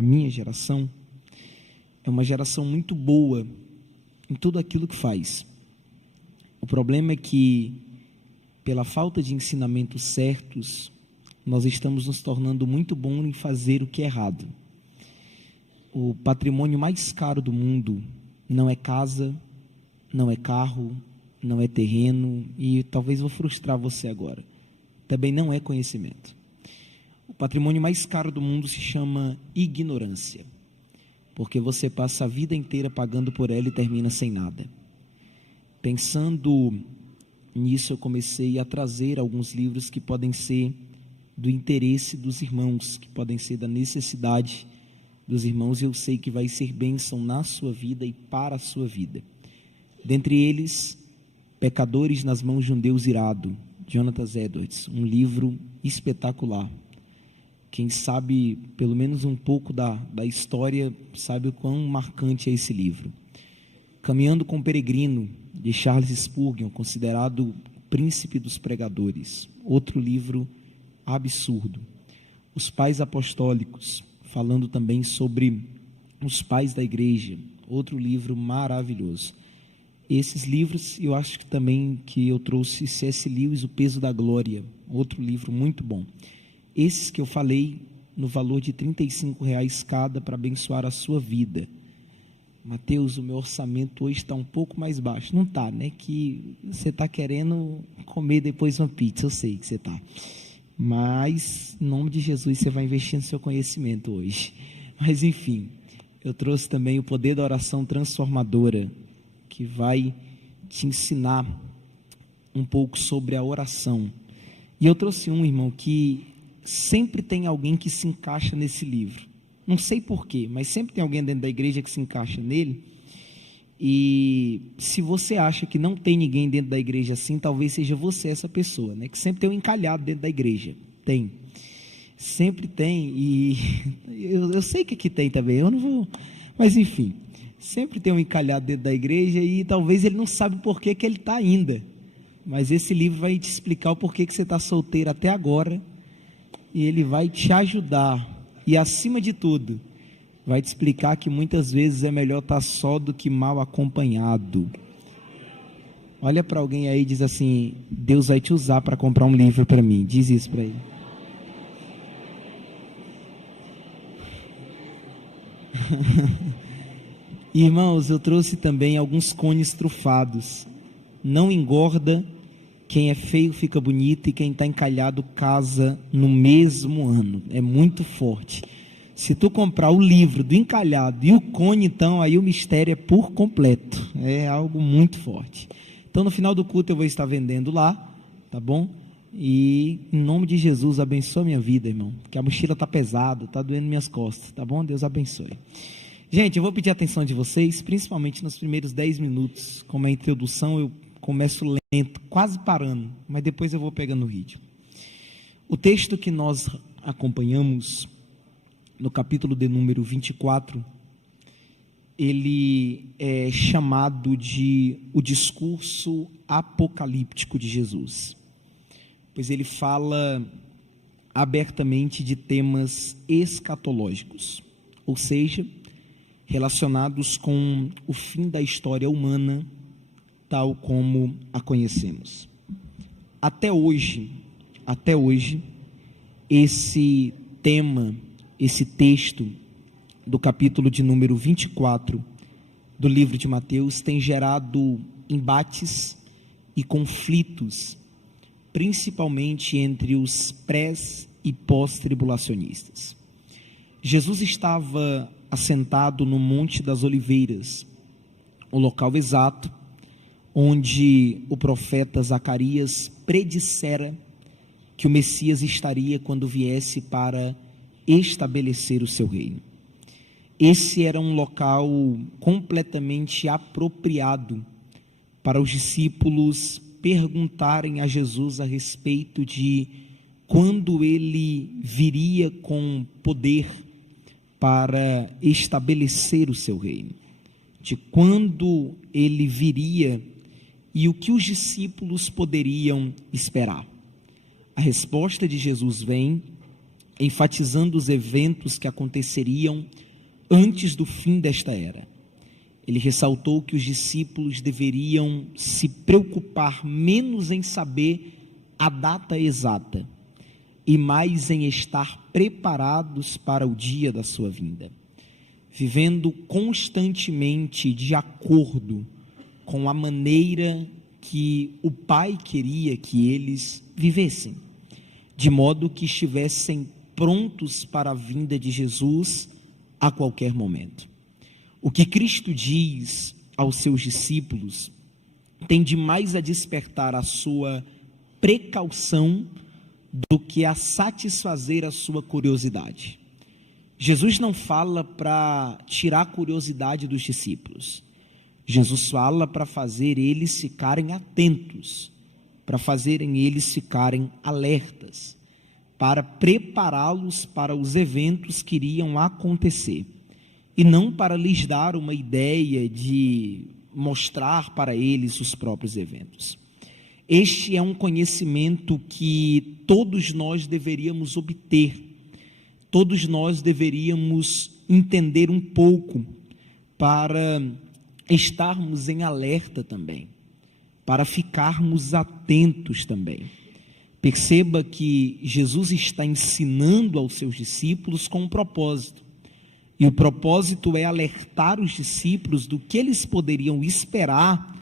a minha geração, é uma geração muito boa em tudo aquilo que faz. O problema é que, pela falta de ensinamentos certos, nós estamos nos tornando muito bons em fazer o que é errado. O patrimônio mais caro do mundo não é casa, não é carro, não é terreno, e talvez vou frustrar você agora, também não é conhecimento. O patrimônio mais caro do mundo se chama ignorância, porque você passa a vida inteira pagando por ela e termina sem nada. Pensando nisso, eu comecei a trazer alguns livros que podem ser do interesse dos irmãos, que podem ser da necessidade dos irmãos, e eu sei que vai ser bênção na sua vida e para a sua vida. Dentre eles, Pecadores nas Mãos de um Deus Irado, Jonathan Edwards, um livro espetacular. Quem sabe pelo menos um pouco da história, sabe o quão marcante é esse livro. Caminhando com o Peregrino, de Charles Spurgeon, considerado o príncipe dos pregadores, outro livro absurdo. Os Pais Apostólicos, falando também sobre os pais da igreja, outro livro maravilhoso. Esses livros, eu acho que também que eu trouxe C.S. Lewis, O Peso da Glória, outro livro muito bom. Esses que eu falei, no valor de R$35 cada, para abençoar a sua vida. Mateus, o meu orçamento hoje está um pouco mais baixo. Não está, né? Que você está querendo comer depois uma pizza, eu sei que você está. Mas, em nome de Jesus, você vai investir no seu conhecimento hoje. Mas, enfim, eu trouxe também o Poder da Oração Transformadora, que vai te ensinar um pouco sobre a oração. E eu trouxe um, irmão, que sempre tem alguém que se encaixa nesse livro. Não sei porquê, mas sempre tem alguém dentro da igreja que se encaixa nele. E se você acha que não tem ninguém dentro da igreja assim, talvez seja você essa pessoa, né? Que sempre tem um encalhado dentro da igreja. Tem. Sempre tem. E eu sei que aqui tem também, eu não vou... Mas enfim, sempre tem um encalhado dentro da igreja e talvez ele não sabe por que ele está ainda. Mas esse livro vai te explicar o porquê que você está solteiro até agora. E ele vai te ajudar. E acima de tudo, vai te explicar que muitas vezes é melhor estar só do que mal acompanhado. Olha para alguém aí e diz assim: Deus vai te usar para comprar um livro para mim. Diz isso para ele. Irmãos, eu trouxe também alguns cones trufados. Não engorda, quem é feio fica bonito e quem está encalhado casa no mesmo ano. É muito forte. Se tu comprar o livro do encalhado e o cone, então aí o mistério é por completo. É algo muito forte. Então no final do culto eu vou estar vendendo lá, tá bom? E em nome de Jesus, abençoa minha vida, irmão, porque a mochila está pesada, está doendo minhas costas, tá bom? Deus abençoe. Gente, eu vou pedir a atenção de vocês, principalmente nos primeiros 10 minutos. Como a introdução, eu começo lento, quase parando, mas depois eu vou pegando o ritmo. O texto que nós acompanhamos, no capítulo de número 24, ele é chamado de o discurso apocalíptico de Jesus, pois ele fala abertamente de temas escatológicos, ou seja, relacionados com o fim da história humana, tal como a conhecemos. Até hoje, esse tema, esse texto do capítulo de número 24 do livro de Mateus tem gerado embates e conflitos, principalmente entre os pré- e pós-tribulacionistas. Jesus estava assentado no Monte das Oliveiras, o local exato onde o profeta Zacarias predissera que o Messias estaria quando viesse para estabelecer o seu reino. Esse era um local completamente apropriado para os discípulos perguntarem a Jesus a respeito de quando ele viria com poder para estabelecer o seu reino, de quando ele viria e o que os discípulos poderiam esperar. A resposta de Jesus vem enfatizando os eventos que aconteceriam antes do fim desta era. Ele ressaltou que os discípulos deveriam se preocupar menos em saber a data exata e mais em estar preparados para o dia da sua vinda, vivendo constantemente de acordo com a maneira que o Pai queria que eles vivessem, de modo que estivessem prontos para a vinda de Jesus a qualquer momento. O que Cristo diz aos seus discípulos tende mais a despertar a sua precaução do que a satisfazer a sua curiosidade. Jesus não fala para tirar a curiosidade dos discípulos. Jesus fala para fazer eles ficarem atentos, para fazerem eles ficarem alertas, para prepará-los para os eventos que iriam acontecer, e não para lhes dar uma ideia de mostrar para eles os próprios eventos. Este é um conhecimento que todos nós deveríamos obter, todos nós deveríamos entender um pouco para estarmos em alerta também, para ficarmos atentos também. Perceba que Jesus está ensinando aos seus discípulos com um propósito, e o propósito é alertar os discípulos do que eles poderiam esperar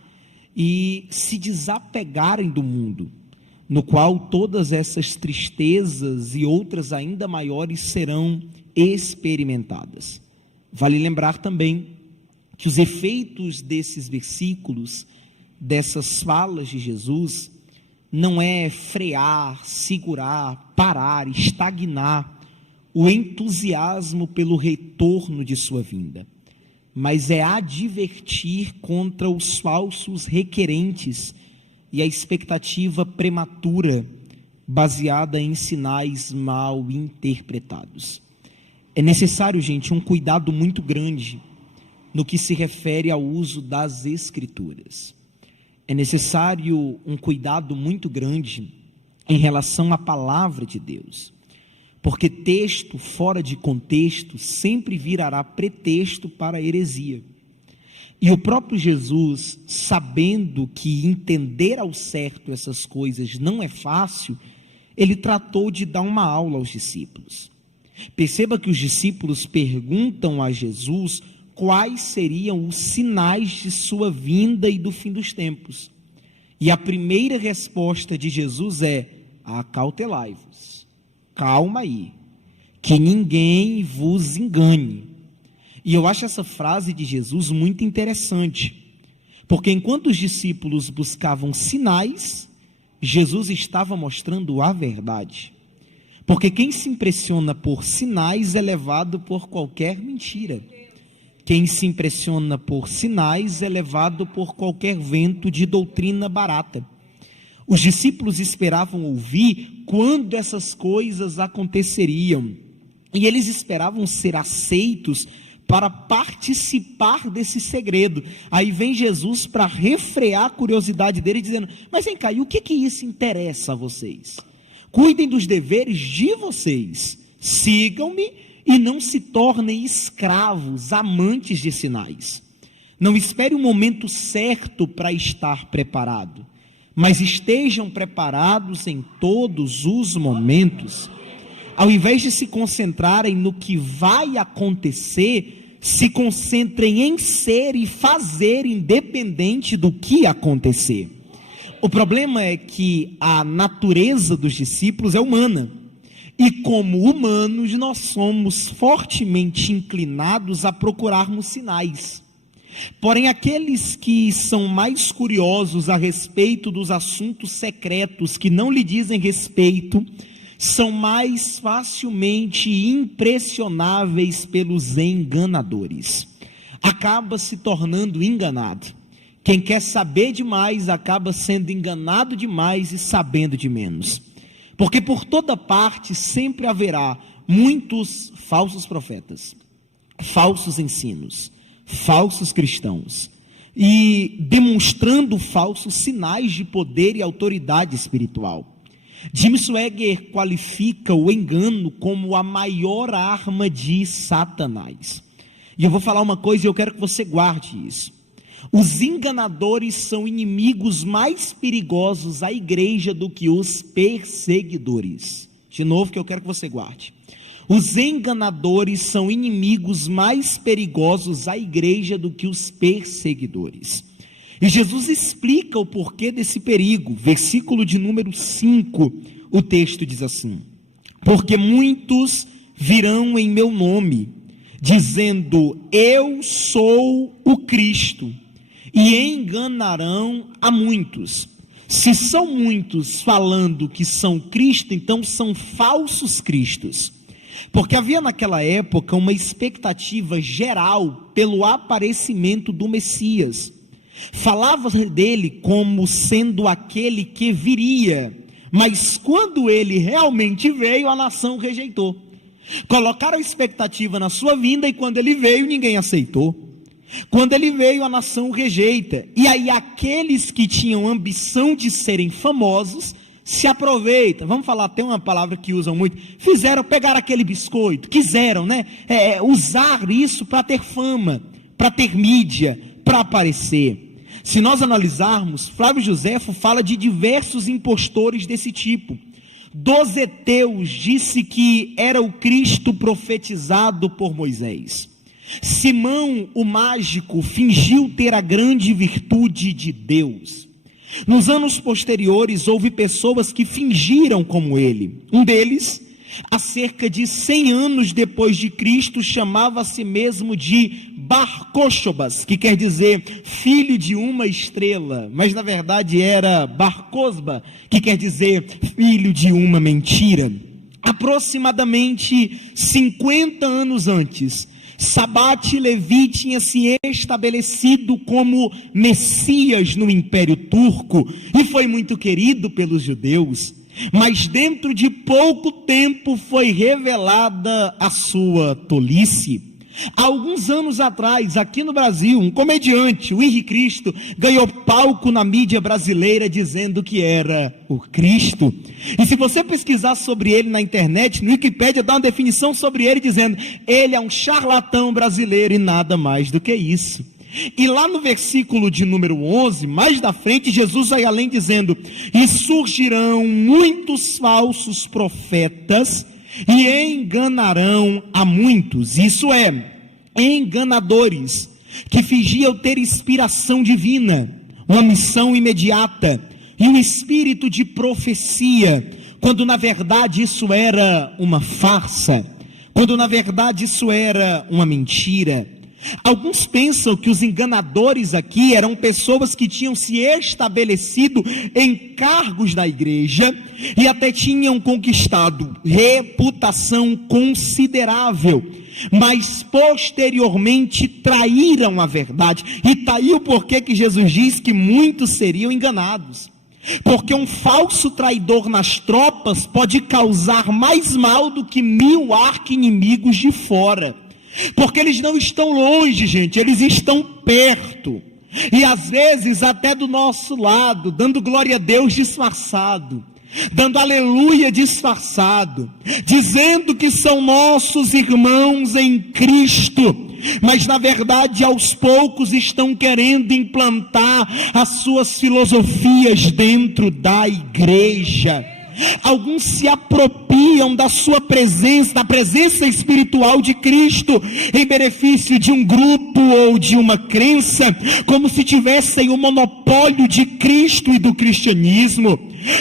e se desapegarem do mundo, no qual todas essas tristezas e outras ainda maiores serão experimentadas. Vale lembrar também que os efeitos desses versículos, dessas falas de Jesus, não é frear, segurar, parar, estagnar o entusiasmo pelo retorno de sua vinda, mas é advertir contra os falsos requerentes e a expectativa prematura baseada em sinais mal interpretados. É necessário, gente, um cuidado muito grande no que se refere ao uso das Escrituras. É necessário um cuidado muito grande em relação à palavra de Deus, porque texto fora de contexto sempre virará pretexto para a heresia. E o próprio Jesus, sabendo que entender ao certo essas coisas não é fácil, ele tratou de dar uma aula aos discípulos. Perceba que os discípulos perguntam a Jesus quais seriam os sinais de sua vinda e do fim dos tempos. E a primeira resposta de Jesus é: acautelai-vos, calma aí, que ninguém vos engane. E eu acho essa frase de Jesus muito interessante, porque enquanto os discípulos buscavam sinais, Jesus estava mostrando a verdade. Porque quem se impressiona por sinais é levado por qualquer mentira. Quem se impressiona por sinais é levado por qualquer vento de doutrina barata. Os discípulos esperavam ouvir quando essas coisas aconteceriam, e eles esperavam ser aceitos para participar desse segredo. Aí vem Jesus para refrear a curiosidade dele, dizendo: mas vem cá, e o que isso interessa a vocês? Cuidem dos deveres de vocês, sigam-me e não se tornem escravos, amantes de sinais. Não espere o momento certo para estar preparado, mas estejam preparados em todos os momentos. Ao invés de se concentrarem no que vai acontecer, se concentrem em ser e fazer independente do que acontecer. O problema é que a natureza dos discípulos é humana, e como humanos nós somos fortemente inclinados a procurarmos sinais. Porém, aqueles que são mais curiosos a respeito dos assuntos secretos que não lhe dizem respeito, são mais facilmente impressionáveis pelos enganadores. Acaba se tornando enganado. Quem quer saber demais acaba sendo enganado demais e sabendo de menos. Porque por toda parte sempre haverá muitos falsos profetas, falsos ensinos, falsos cristãos, e demonstrando falsos sinais de poder e autoridade espiritual. Jim Swaggart qualifica o engano como a maior arma de Satanás. E eu vou falar uma coisa e eu quero que você guarde isso. Os enganadores são inimigos mais perigosos à igreja do que os perseguidores. De novo, que eu quero que você guarde. Os enganadores são inimigos mais perigosos à igreja do que os perseguidores. E Jesus explica o porquê desse perigo. Versículo de número 5, o texto diz assim: porque muitos virão em meu nome, dizendo, eu sou o Cristo, e enganarão a muitos. Se são muitos falando que são Cristo, então são falsos cristos. Porque havia naquela época uma expectativa geral pelo aparecimento do Messias. Falava dele como sendo aquele que viria, mas quando ele realmente veio, a nação rejeitou. Colocaram a expectativa na sua vinda e quando ele veio, ninguém aceitou. Quando ele veio, a nação rejeita. E aí aqueles que tinham ambição de serem famosos se aproveitam. Vamos falar até uma palavra que usam muito. Pegaram aquele biscoito, quiseram, né? Usar isso para ter fama, para ter mídia, para aparecer. Se nós analisarmos, Flávio Joséfo fala de diversos impostores desse tipo. Dozeteus disse que era o Cristo profetizado por Moisés. Simão, o mágico, fingiu ter a grande virtude de Deus. Nos anos posteriores, houve pessoas que fingiram como ele. Um deles, há cerca de 100 anos depois de Cristo, chamava a si mesmo de Bar Kokhba, que quer dizer filho de uma estrela, mas na verdade era Bar Kokhba, que quer dizer filho de uma mentira. Aproximadamente 50 anos antes, Sabate Levi tinha se estabelecido como Messias no Império Turco e foi muito querido pelos judeus, mas dentro de pouco tempo foi revelada a sua tolice. Há alguns anos atrás, aqui no Brasil, um comediante, o Henrique Cristo, ganhou palco na mídia brasileira dizendo que era o Cristo. E se você pesquisar sobre ele na internet, no Wikipédia dá uma definição sobre ele dizendo, ele é um charlatão brasileiro e nada mais do que isso. E lá no versículo de número 11, mais da frente, Jesus vai além dizendo, e surgirão muitos falsos profetas, e enganarão a muitos, isso é, enganadores, que fingiam ter inspiração divina, uma missão imediata, e um espírito de profecia, quando na verdade isso era uma farsa, quando na verdade isso era uma mentira. Alguns pensam que os enganadores aqui eram pessoas que tinham se estabelecido em cargos da igreja e até tinham conquistado reputação considerável, mas posteriormente traíram a verdade. E está aí o porquê que Jesus diz que muitos seriam enganados. Porque um falso traidor nas tropas pode causar mais mal do que 1000 arqui-inimigos de fora. Porque eles não estão longe, gente, eles estão perto, e às vezes até do nosso lado, dando glória a Deus disfarçado, dando aleluia disfarçado, dizendo que são nossos irmãos em Cristo, mas na verdade aos poucos estão querendo implantar as suas filosofias dentro da igreja. Alguns se apropriam da sua presença, da presença espiritual de Cristo, em benefício de um grupo ou de uma crença, como se tivessem o monopólio de Cristo e do cristianismo.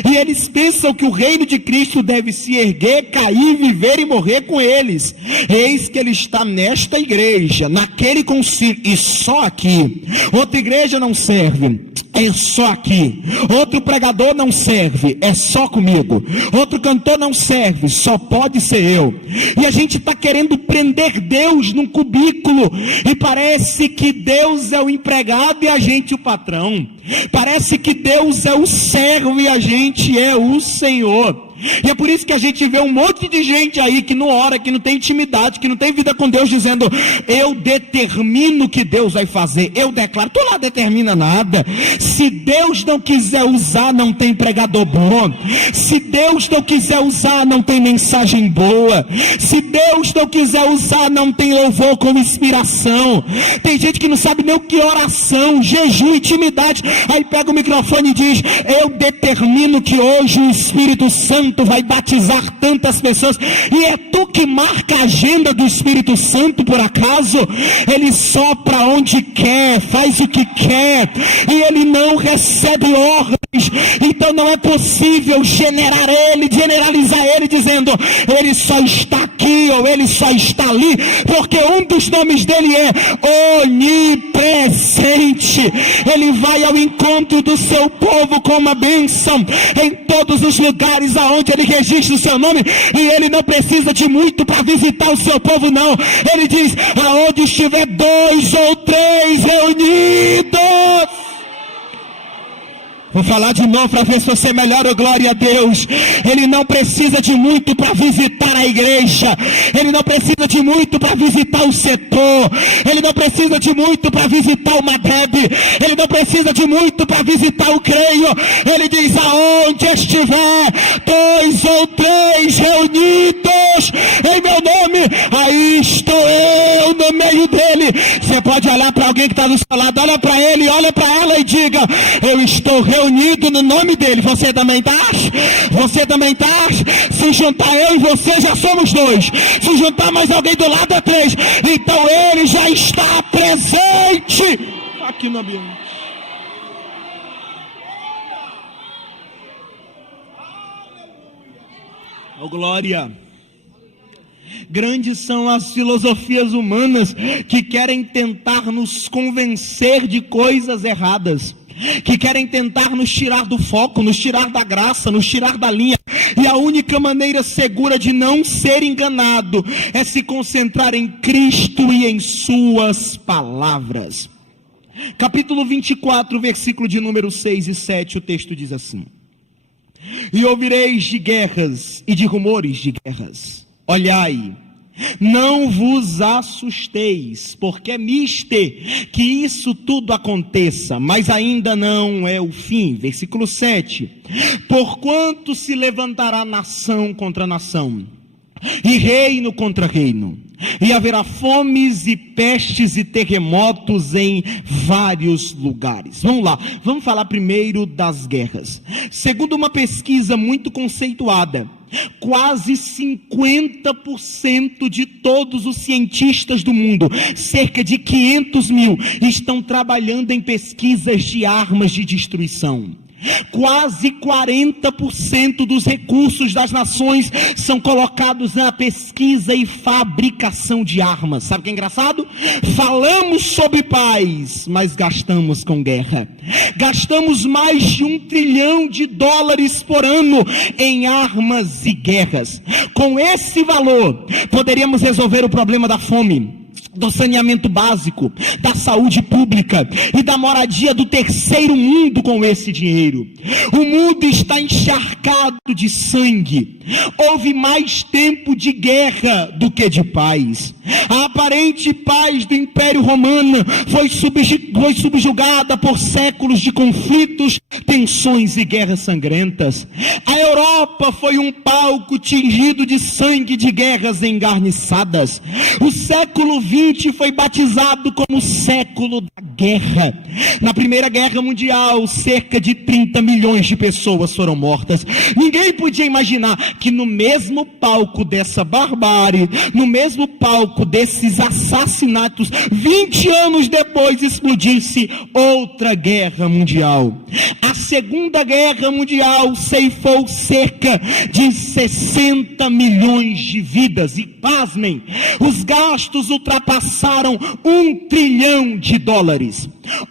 E eles pensam que o reino de Cristo deve se erguer, cair, viver e morrer com eles. Eis que ele está nesta igreja, naquele concílio, e só aqui. Outra igreja não serve, é só aqui. Outro pregador não serve, é só comigo. Outro cantor não serve, só pode ser eu. E a gente está querendo prender Deus num cubículo, e parece que Deus é o empregado e a gente o patrão. Parece que Deus é o servo e a gente é o Senhor. E é por isso que a gente vê um monte de gente aí que não ora, que não tem intimidade, que não tem vida com Deus, dizendo: eu determino o que Deus vai fazer, eu declaro. Tu lá determina nada. Se Deus não quiser usar, não tem pregador bom. Se Deus não quiser usar, não tem mensagem boa. Se Deus não quiser usar, não tem louvor com inspiração. Tem gente que não sabe nem o que é oração, jejum, intimidade. Aí pega o microfone e diz: eu determino que hoje o Espírito Santo vai batizar tantas pessoas. E é tu que marca a agenda do Espírito Santo, por acaso? Ele sopra onde quer, faz o que quer, e ele não recebe ordens. Então não é possível generalizar ele dizendo: ele só está aqui ou ele só está ali, porque um dos nomes dele é onipresente. Ele vai ao encontro do seu povo com uma bênção em todos os lugares aonde ele registra o seu nome, e ele não precisa de muito para visitar o seu povo, não. Ele diz: aonde estiver 2 ou 3 reunidos. Vou falar de novo para ver se você melhora. Glória a Deus. Ele não precisa de muito para visitar a igreja. Ele não precisa de muito para visitar o setor. Ele não precisa de muito para visitar o Madeb. Ele não precisa de muito para visitar o Creio. Ele diz: aonde estiver 2 ou 3 reunidos em meu nome, aí estou eu no meio dele. Você pode olhar para alguém que está do seu lado, olha para ele, olha para ela e diga: eu estou reunido no nome dele. Você também está? Você também está? Se juntar eu e você, já somos 2. Se juntar mais alguém do lado, é 3. Então ele já está presente aqui no ambiente. Oh, glória. Grandes são as filosofias humanas que querem tentar nos convencer de coisas erradas, que querem tentar nos tirar do foco, nos tirar da graça, nos tirar da linha. E a única maneira segura de não ser enganado é se concentrar em Cristo e em suas palavras. Capítulo 24, versículo de número 6 e 7, o texto diz assim: e ouvireis de guerras e de rumores de guerras. Olhai, não vos assusteis, porque é mister que isso tudo aconteça, mas ainda não é o fim. Versículo 7: porquanto se levantará nação contra nação, e reino contra reino, e haverá fomes e pestes e terremotos em vários lugares. Vamos lá, vamos falar primeiro das guerras. Segundo uma pesquisa muito conceituada, quase 50% de todos os cientistas do mundo, cerca de 500 mil, estão trabalhando em pesquisas de armas de destruição. Quase 40% dos recursos das nações são colocados na pesquisa e fabricação de armas. Sabe o que é engraçado? Falamos sobre paz, mas gastamos com guerra. Gastamos mais de $1 trilhão por ano em armas e guerras. Com esse valor, poderíamos resolver o problema da fome, do saneamento básico, da saúde pública e da moradia do terceiro mundo com esse dinheiro. O mundo está encharcado de sangue. Houve mais tempo de guerra do que de paz. A aparente paz do Império Romano foi subjugada por séculos de conflitos, tensões e guerras sangrentas. A Europa foi um palco tingido de sangue de guerras engarniçadas. O século XX foi batizado como o século da guerra. Na Primeira Guerra Mundial, cerca de 30 milhões de pessoas foram mortas. Ninguém podia imaginar que no mesmo palco dessa barbárie, no mesmo palco desses assassinatos, 20 anos depois explodisse outra guerra mundial. A Segunda Guerra Mundial ceifou cerca de 60 milhões de vidas. E pasmem, os gastos ultrapassaram $1 trilhão.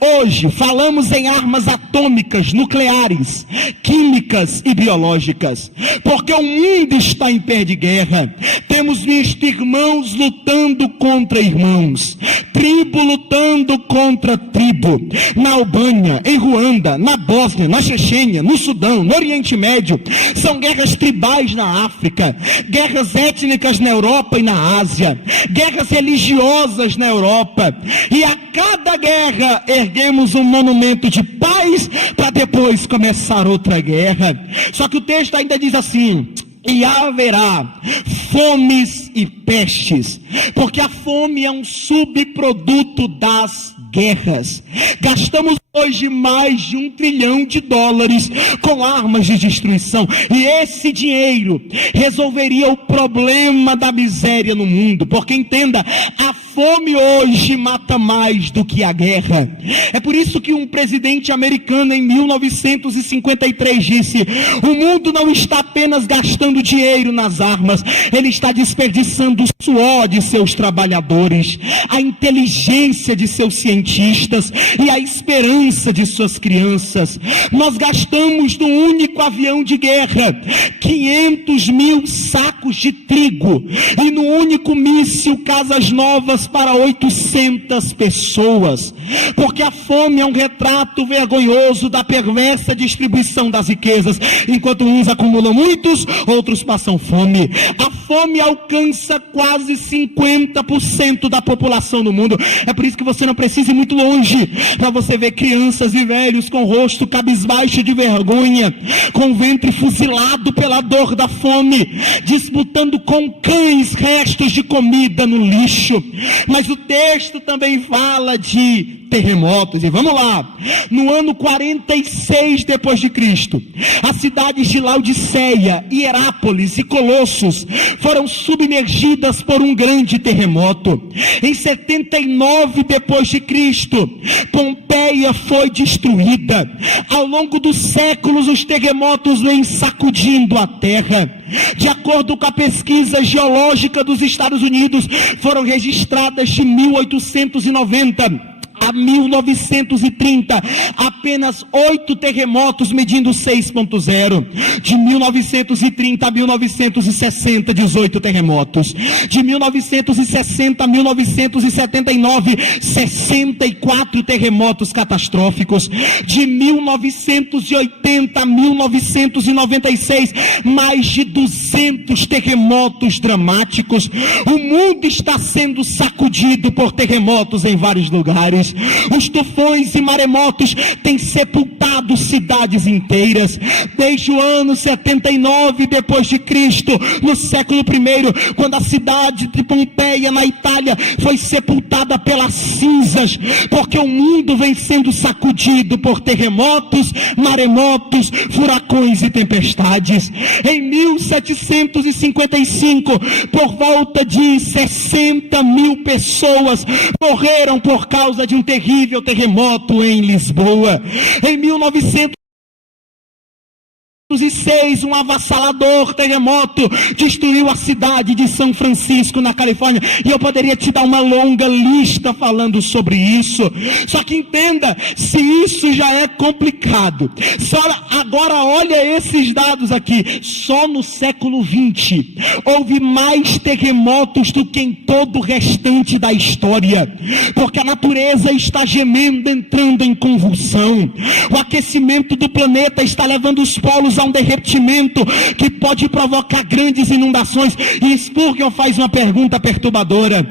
Hoje falamos em armas atômicas, nucleares, químicas e biológicas, porque o mundo está em pé de guerra. Temos visto irmãos lutando contra irmãos, tribo lutando contra tribo, na Albânia, em Ruanda, na Bósnia, Bósnia, na Chechênia, no Sudão, no Oriente Médio. São guerras tribais na África, guerras étnicas na Europa e na Ásia, guerras religiosas na Europa. E a cada guerra erguemos um monumento de paz para depois começar outra guerra. Só que o texto ainda diz assim: e haverá fomes e pestes, porque a fome é um subproduto das guerras. Gastamos hoje mais de $1 trilhão com armas de destruição, e esse dinheiro resolveria o problema da miséria no mundo, porque entenda, a fome hoje mata mais do que a guerra. É por isso que um presidente americano em 1953 disse: o mundo não está apenas gastando dinheiro nas armas, ele está desperdiçando o suor de seus trabalhadores, a inteligência de seus cientistas e a esperança de suas crianças. Nós gastamos no único avião de guerra 500 mil sacos de trigo, e no único míssil casas novas para 800 pessoas, porque a fome é um retrato vergonhoso da perversa distribuição das riquezas. Enquanto uns acumulam muitos, outros passam fome. A fome alcança quase 50% da população no mundo. É por isso que você não precisa ir muito longe para você ver crianças e velhos com o rosto cabisbaixo de vergonha, com o ventre fuzilado pela dor da fome, disputando com cães restos de comida no lixo. Mas o texto também fala de terremotos, e vamos lá. No ano 46 depois de Cristo, as cidades de Laodiceia, Hierápolis e Colossos foram submergidas por um grande terremoto. Em 79 depois de Cristo, Pompeia foi destruída. Ao longo dos séculos, os terremotos vêm sacudindo a terra. De acordo com a pesquisa geológica dos Estados Unidos, foram registradas de 1890 a 1930, apenas 8 terremotos medindo 6.0. De 1930 a 1960, 18 terremotos. De 1960 a 1979, 64 terremotos catastróficos. De 1980 a 1996, mais de 200 terremotos dramáticos. O mundo está sendo sacudido por terremotos em vários lugares. Os tufões e maremotos têm sepultado cidades inteiras. Desde o ano 79 depois de Cristo, no século I, quando a cidade de Pompeia, na Itália, foi sepultada pelas cinzas, porque o mundo vem sendo sacudido por terremotos, maremotos, furacões e tempestades. Em 1755, por volta de 60 mil pessoas morreram por causa de um terrível terremoto em Lisboa. Em 1906, um avassalador terremoto destruiu a cidade de São Francisco, na Califórnia, e eu poderia te dar uma longa lista falando sobre isso. Só que entenda, se isso já é complicado, só agora olha esses dados aqui. Só no século XX houve mais terremotos do que em todo o restante da história, porque a natureza está gemendo, entrando em convulsão. O aquecimento do planeta está levando os polos a um derretimento que pode provocar grandes inundações. E Spurgeon faz uma pergunta perturbadora.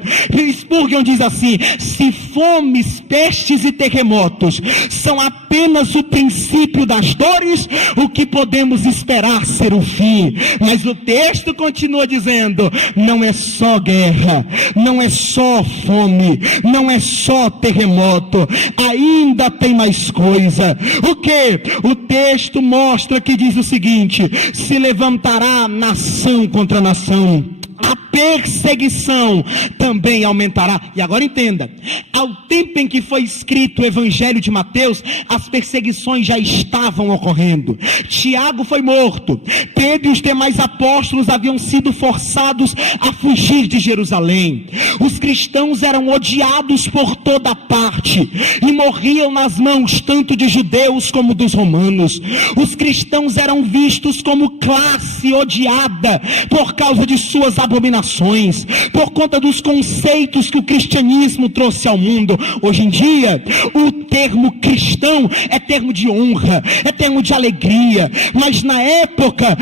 Spurgeon diz assim: se fomes, pestes e terremotos são apenas o princípio das dores, o que podemos esperar ser o fim? Mas o texto continua dizendo: não é só guerra, não é só fome, não é só terremoto, ainda tem mais coisa. O que? O texto mostra que diz o seguinte: se levantará nação contra nação, a perseguição também aumentará. E agora entenda, ao tempo em que foi escrito o Evangelho de Mateus, as perseguições já estavam ocorrendo. Tiago foi morto, Pedro e os demais apóstolos haviam sido forçados a fugir de Jerusalém. Os cristãos eram odiados por toda parte e morriam nas mãos tanto de judeus como dos romanos. Os cristãos eram vistos como classe odiada por causa de suas abominações. gerações, por conta dos conceitos que o cristianismo trouxe ao mundo. Hoje em dia, o termo cristão é termo de honra, é termo de alegria, mas na época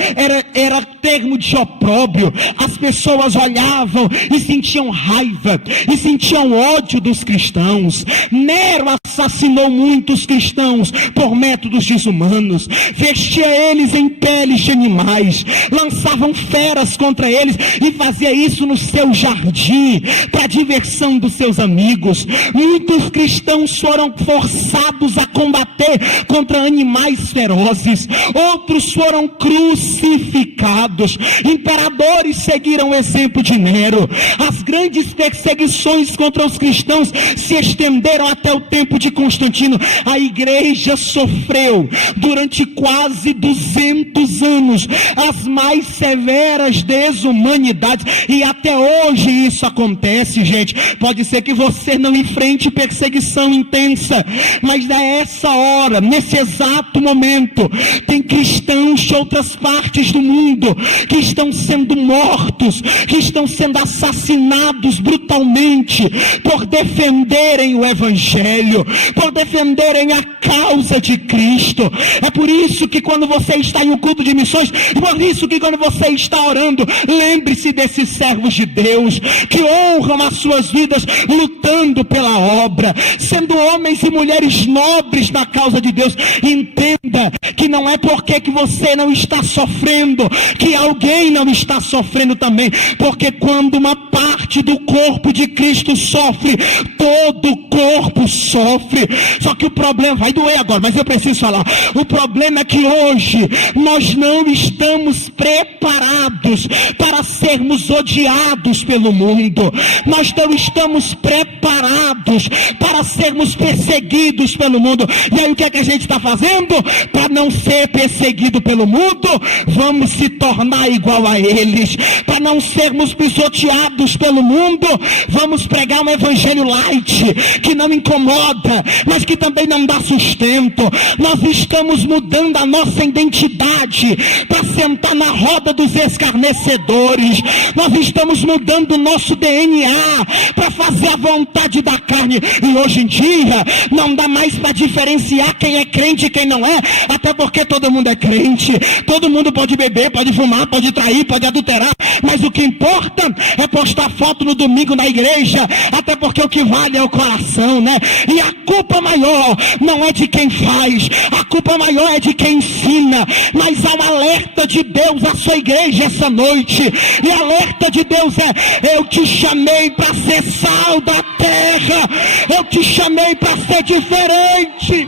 era termo de opróbrio. As pessoas olhavam e sentiam raiva, e sentiam ódio dos cristãos. Nero assassinou muitos cristãos por métodos desumanos, vestia eles em peles de animais, lançavam feras contra eles e fazia isso no seu jardim, para diversão dos seus amigos. Muitos cristãos foram forçados a combater contra animais ferozes, outros foram crucificados. Imperadores seguiram o exemplo de Nero. As grandes perseguições contra os cristãos se estenderam até o tempo de Constantino. A igreja sofreu durante quase 200 anos as mais severas desumanidades, e até hoje isso acontece, gente. Pode ser que você não enfrente perseguição intensa, mas nessa hora, nesse exato momento, tem cristãos de outras partes do mundo que estão sendo mortos, que estão sendo assassinados brutalmente por defenderem o evangelho, por defenderem a causa de Cristo. É por isso que quando você está em um culto de missões, por isso que quando você está orando, lembre-se desses servos de Deus que honram as suas vidas lutando pela obra, sendo homens e mulheres nobres na causa de Deus. Entenda que não é porque que você não está sofrendo que alguém não está sofrendo também, porque quando uma parte do corpo de Cristo sofre, todo o corpo sofre. Só que o problema, vai doer agora, mas eu preciso falar, o problema é que hoje nós não estamos preparados para sermos odiados pelo mundo. Nós não estamos preparados para sermos perseguidos pelo mundo. E aí o que é que a gente está fazendo? Para não ser perseguido pelo mundo, vamos se tornar igual a eles. Para não sermos pisoteados pelo mundo, vamos pregar um evangelho light, que não incomoda, mas que também não dá sustento. Nós estamos mudando a nossa identidade para sentar na roda dos escarnecedores. Nós estamos mudando o nosso DNA para fazer a vontade da carne. E hoje em dia não dá mais para diferenciar quem é crente e quem não é, até porque todo mundo é crente, todo mundo pode beber, pode fumar, pode trair, pode adulterar, mas o que importa é postar foto no domingo na igreja, até porque o que vale é o coração, né? E a culpa maior não é de quem faz, a culpa maior é de quem ensina. Mas há um alerta de Deus à sua igreja essa noite, e o alerta de Deus é: eu te chamei para ser sal da terra, eu te chamei para ser diferente.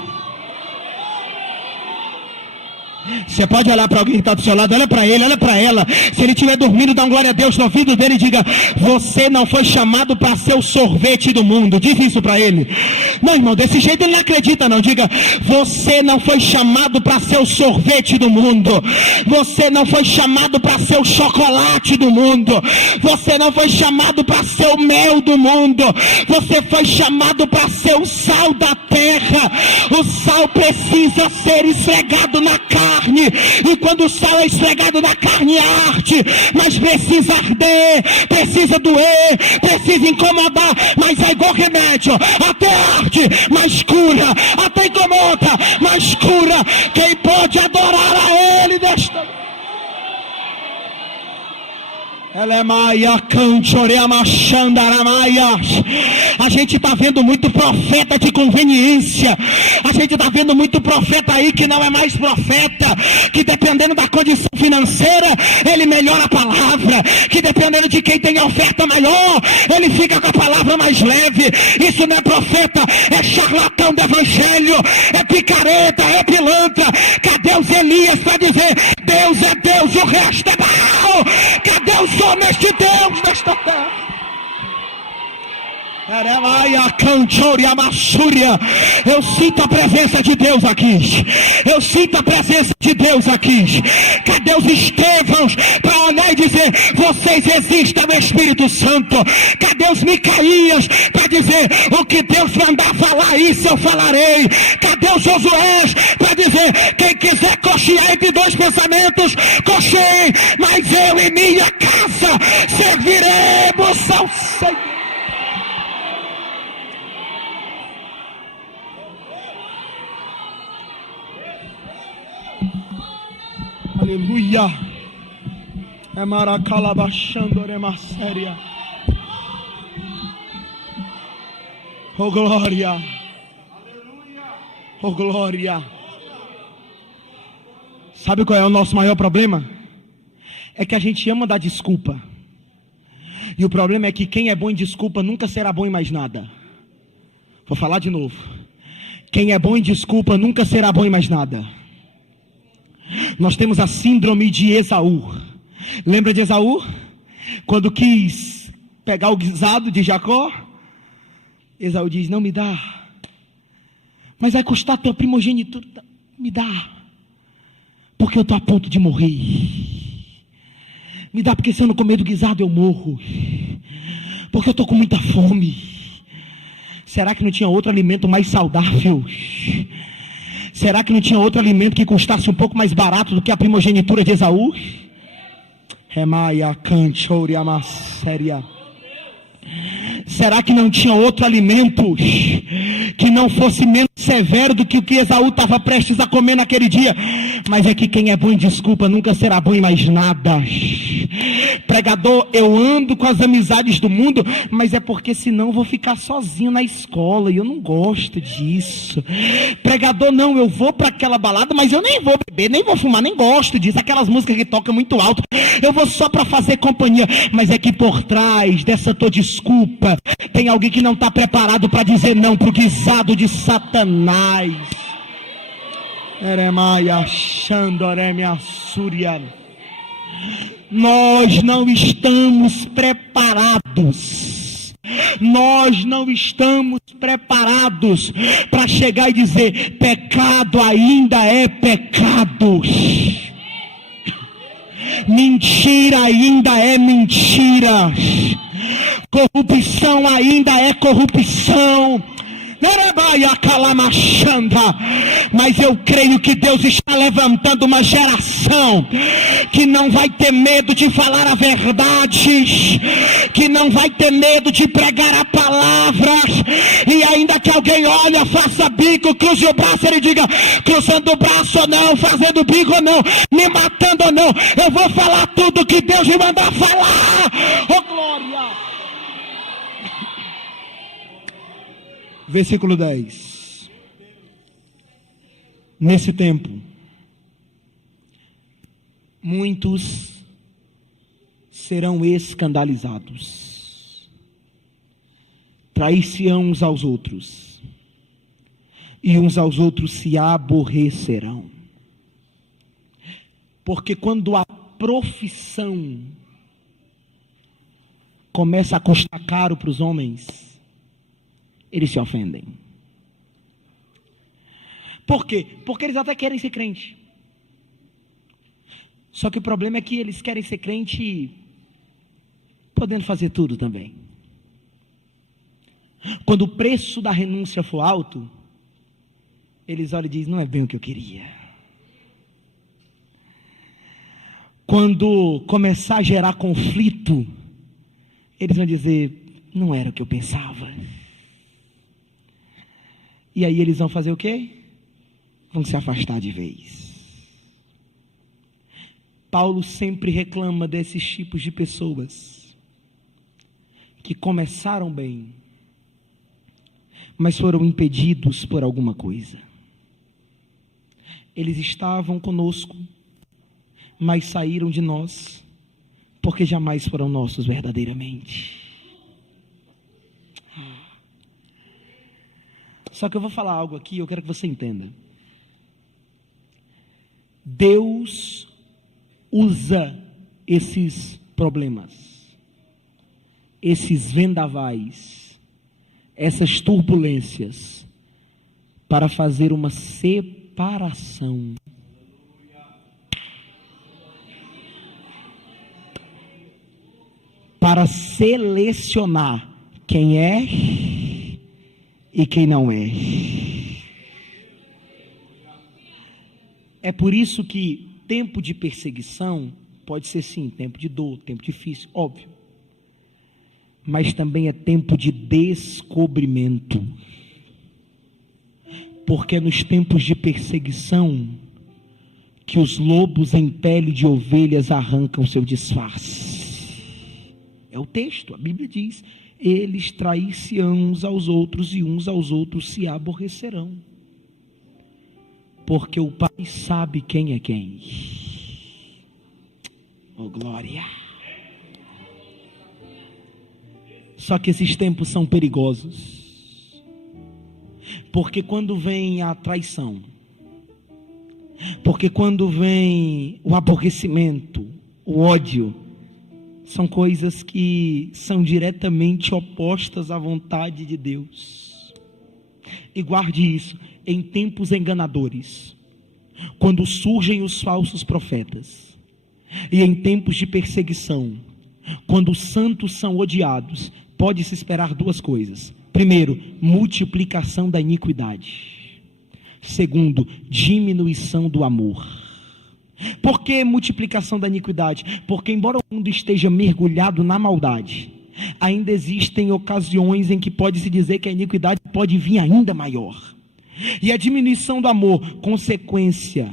Você pode olhar para alguém que está do seu lado, olha para ele, olha para ela. Se ele estiver dormindo, dá uma glória a Deus no ouvido dele e diga: você não foi chamado para ser o sorvete do mundo. Diz isso para ele. Não, irmão, desse jeito ele não acredita não. Diga: você não foi chamado para ser o sorvete do mundo. Você não foi chamado para ser o chocolate do mundo. Você não foi chamado para ser o mel do mundo. Você foi chamado para ser o sal da terra. O sal precisa ser esfregado na carne, e quando o sal é esfregado na carne arde, mas precisa arder, precisa doer, precisa incomodar, mas é igual remédio, até arde, mas cura, até incomoda, mas cura. Quem pode adorar a ele nesta... A gente está vendo muito profeta de conveniência. A gente está vendo muito profeta aí que não é mais profeta, que dependendo da condição financeira ele melhora a palavra, que dependendo de quem tem a oferta maior ele fica com a palavra mais leve. Isso não é profeta, é charlatão do evangelho, é picareta, é pilantra. Cadê os Elias para dizer: Deus é Deus e o resto é Baal? Cadê os homens de Deus nesta terra? Eu sinto a presença de Deus aqui. Eu sinto a presença de Deus aqui. Cadê os Estevãos para olhar e dizer: vocês existem no Espírito Santo? Cadê os Micaías para dizer: o que Deus mandar falar, isso eu falarei? Cadê os Josués para dizer: dizer: quem quiser cochear entre dois pensamentos, cocheie, mas eu e minha casa serviremos ao Senhor. Aleluia. É maracalabachandoremaséria. Oh glória. Oh glória. Sabe qual é o nosso maior problema? É que a gente ama dar desculpa. E o problema é que quem é bom em desculpa nunca será bom em mais nada. Vou falar de novo. Quem é bom em desculpa nunca será bom em mais nada. Nós temos a síndrome de Esaú. Lembra de Esaú? Quando quis pegar o guisado de Jacó, Esaú diz: não me dá, mas vai custar a tua primogenitura. Me dá, porque eu estou a ponto de morrer. Me dá, porque se eu não comer do guisado eu morro, porque eu estou com muita fome. Será que não tinha outro alimento mais saudável? Será que não tinha outro alimento que custasse um pouco mais barato do que a primogenitura de Esaú? Remaia canchoria masséria. Será que não tinha outro alimento que não fosse menos severo do que o que Esaú estava prestes a comer naquele dia? Mas é que quem é bom em desculpa nunca será bom em mais nada. Pregador, eu ando com as amizades do mundo, mas é porque senão eu vou ficar sozinho na escola e eu não gosto disso. Pregador, não, eu vou para aquela balada, mas eu nem vou beber, nem vou fumar, nem gosto disso. Aquelas músicas que tocam muito alto, eu vou só para fazer companhia. Mas é que por trás dessa tua desculpa tem alguém que não está preparado para dizer não para o guisado de Satanás. Eremaia Xandoremia Súria. Nós não estamos preparados. Nós não estamos preparados para chegar e dizer: pecado ainda é pecado. Mentira ainda é mentira. Corrupção ainda é corrupção. Mas eu creio que Deus está levantando uma geração que não vai ter medo de falar a verdade, que não vai ter medo de pregar a palavra, e ainda que alguém olhe, faça bico, cruze o braço, ele diga: cruzando o braço ou não, fazendo bico ou não, me matando ou não, eu vou falar tudo que Deus me mandar falar. Oh glória! Versículo 10. Nesse tempo, muitos serão escandalizados, trair-se-ão uns aos outros, e uns aos outros se aborrecerão. Porque quando a profissão começa a custar caro para os homens, eles se ofendem. Por quê? Porque eles até querem ser crente. Só que o problema é que eles querem ser crente podendo fazer tudo também. Quando o preço da renúncia for alto, eles olham e dizem: não é bem o que eu queria. Quando começar a gerar conflito, eles vão dizer: não era o que eu pensava. E aí eles vão fazer o quê? Vão se afastar de vez. Paulo sempre reclama desses tipos de pessoas que começaram bem, mas foram impedidos por alguma coisa. Eles estavam conosco, mas saíram de nós, porque jamais foram nossos verdadeiramente. Só que eu vou falar algo aqui, eu quero que você entenda. Deus usa esses problemas, esses vendavais, essas turbulências, para fazer uma separação. Para selecionar quem é e quem não é. É por isso que tempo de perseguição pode ser sim, tempo de dor, tempo difícil, óbvio. Mas também é tempo de descobrimento. Porque é nos tempos de perseguição que os lobos em pele de ovelhas arrancam seu disfarce. É o texto, a Bíblia diz: eles trair-se-ão uns aos outros e uns aos outros se aborrecerão. Porque o Pai sabe quem é quem. Oh, glória! Só que esses tempos são perigosos. Porque quando vem a traição, porque quando vem o aborrecimento, o ódio, são coisas que são diretamente opostas à vontade de Deus. E guarde isso, em tempos enganadores, quando surgem os falsos profetas, e em tempos de perseguição, quando os santos são odiados, pode-se esperar duas coisas. Primeiro, multiplicação da iniquidade. Segundo, diminuição do amor. Por que multiplicação da iniquidade? Porque embora o mundo esteja mergulhado na maldade, ainda existem ocasiões em que pode-se dizer que a iniquidade pode vir ainda maior. E a diminuição do amor, consequência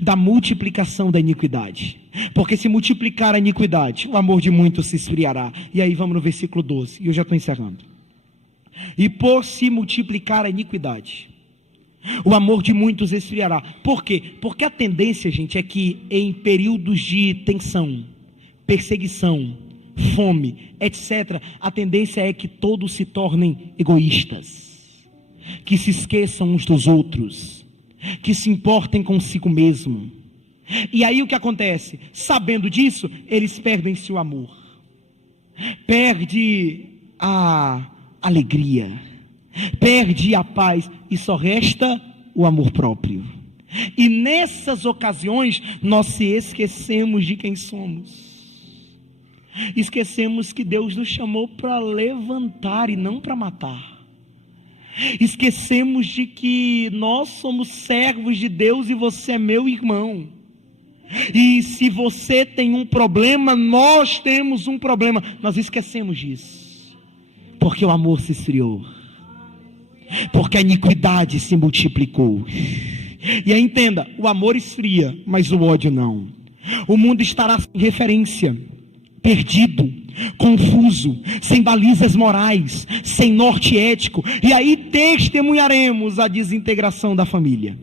da multiplicação da iniquidade. Porque se multiplicar a iniquidade, o amor de muitos se esfriará. E aí vamos no versículo 12, e eu já estou encerrando. E por se multiplicar a iniquidade, o amor de muitos esfriará. Por quê? Porque a tendência, gente, é que em períodos de tensão, perseguição, fome, etc., a tendência é que todos se tornem egoístas, que se esqueçam uns dos outros, que se importem consigo mesmo. E aí o que acontece? Sabendo disso, eles perdem-se o amor, perde a alegria, perde a paz, e só resta o amor próprio. E nessas ocasiões nós se esquecemos de quem somos, esquecemos que Deus nos chamou para levantar e não para matar, esquecemos de que nós somos servos de Deus e você é meu irmão. E se você tem um problema, nós temos um problema. Nós esquecemos disso, porque o amor se esfriou, porque a iniquidade se multiplicou. E aí entenda, o amor esfria, mas o ódio não. O mundo estará sem referência, perdido, confuso, sem balizas morais, sem norte ético. E aí testemunharemos a desintegração da família,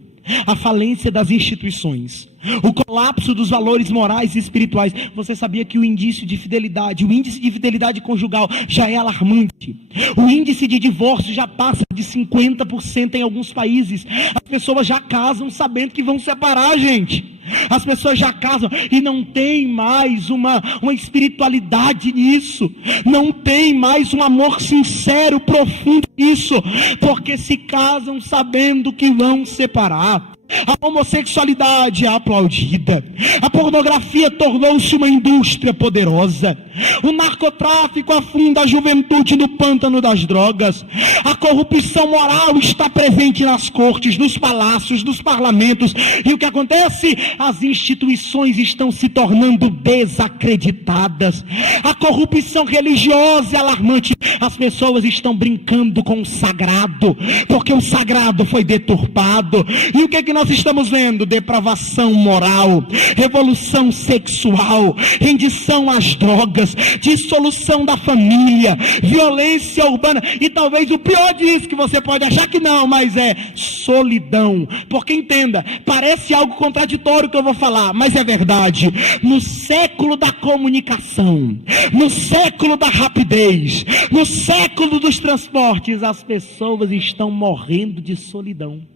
a falência das instituições, o colapso dos valores morais e espirituais. Você sabia que o índice de fidelidade conjugal já é alarmante? O índice de divórcio já passa de 50% em alguns países. As pessoas já casam sabendo que vão separar, gente. As pessoas já casam e não tem mais uma espiritualidade nisso, não tem mais um amor sincero, profundo nisso, porque se casam sabendo que vão separar. A homossexualidade é aplaudida, a pornografia tornou-se uma indústria poderosa, o narcotráfico afunda a juventude no pântano das drogas, a corrupção moral está presente nas cortes, nos palácios, nos parlamentos. E o que acontece? As instituições estão se tornando desacreditadas, a corrupção religiosa é alarmante, as pessoas estão brincando com o sagrado, porque o sagrado foi deturpado. E o que é que nós estamos vendo? Depravação moral, revolução sexual, rendição às drogas, dissolução da família, violência urbana, e talvez o pior disso, que você pode achar que não, mas é solidão. Porque entenda, parece algo contraditório que eu vou falar, mas é verdade. No século da comunicação, no século da rapidez, no século dos transportes, as pessoas estão morrendo de solidão.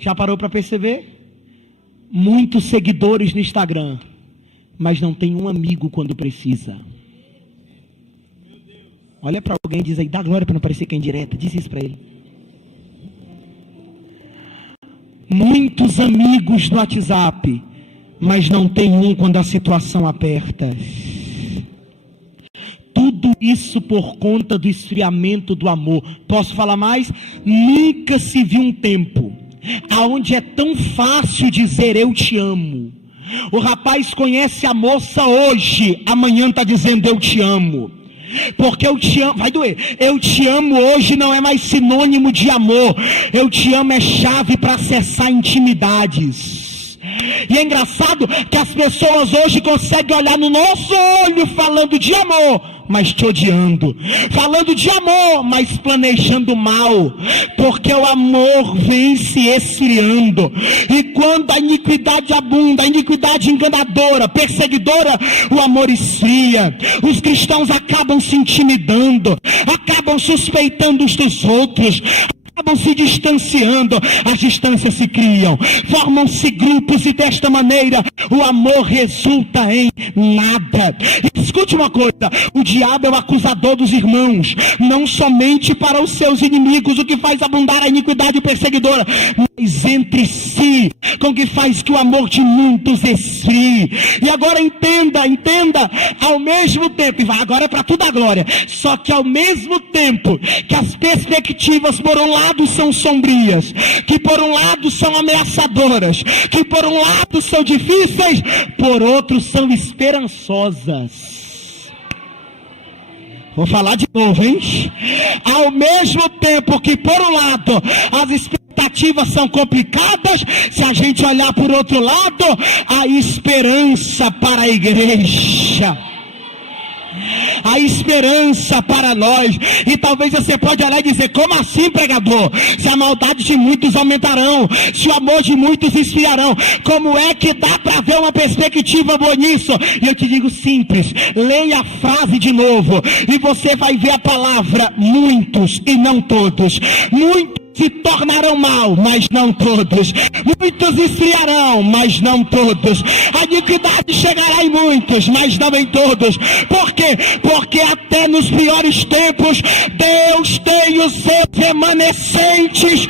Já parou para perceber? Muitos seguidores no Instagram, mas não tem um amigo quando precisa. Olha para alguém e diz aí, dá glória para não parecer que é indireta, diz isso para ele. Muitos amigos no WhatsApp, mas não tem um quando a situação aperta. Tudo isso por conta do esfriamento do amor. Posso falar mais? Nunca se viu um tempo aonde é tão fácil dizer eu te amo. O rapaz conhece a moça hoje, amanhã está dizendo eu te amo. Porque eu te amo, vai doer, eu te amo hoje não é mais sinônimo de amor. Eu te amo é chave para acessar intimidades. E é engraçado que as pessoas hoje conseguem olhar no nosso olho falando de amor, mas te odiando, falando de amor, mas planejando mal, porque o amor vem se esfriando, e quando a iniquidade abunda, a iniquidade enganadora, perseguidora, o amor esfria. Os cristãos acabam se intimidando, acabam suspeitando uns dos outros, acabam se distanciando, as distâncias se criam, formam-se grupos, e desta maneira o amor resulta em nada. E escute uma coisa, o diabo é o acusador dos irmãos, não somente para os seus inimigos, o que faz abundar a iniquidade perseguidora, mas entre si, com que faz que o amor de muitos esfrie. E agora entenda, ao mesmo tempo, e vai agora é para tudo a glória, só que ao mesmo tempo que as perspectivas por um lado são sombrias, que por um lado são ameaçadoras, que por um lado são difíceis, por outro são esperançosas. Vou falar de novo, hein? Ao mesmo tempo que por um lado as expectativas são complicadas, se a gente olhar por outro lado, a esperança para a igreja, a esperança para nós. E talvez você pode olhar e dizer: como assim, pregador? Se a maldade de muitos aumentarão, se o amor de muitos esfriarão, como é que dá para ver uma perspectiva boa nisso? E eu te digo simples, leia a frase de novo, e você vai ver a palavra muitos, e não todos. Muitos se tornarão mal, mas não todos. Muitos esfriarão, mas não todos. A iniquidade chegará em muitos, mas não em todos. Por quê? Porque até nos piores tempos, Deus tem os seus remanescentes.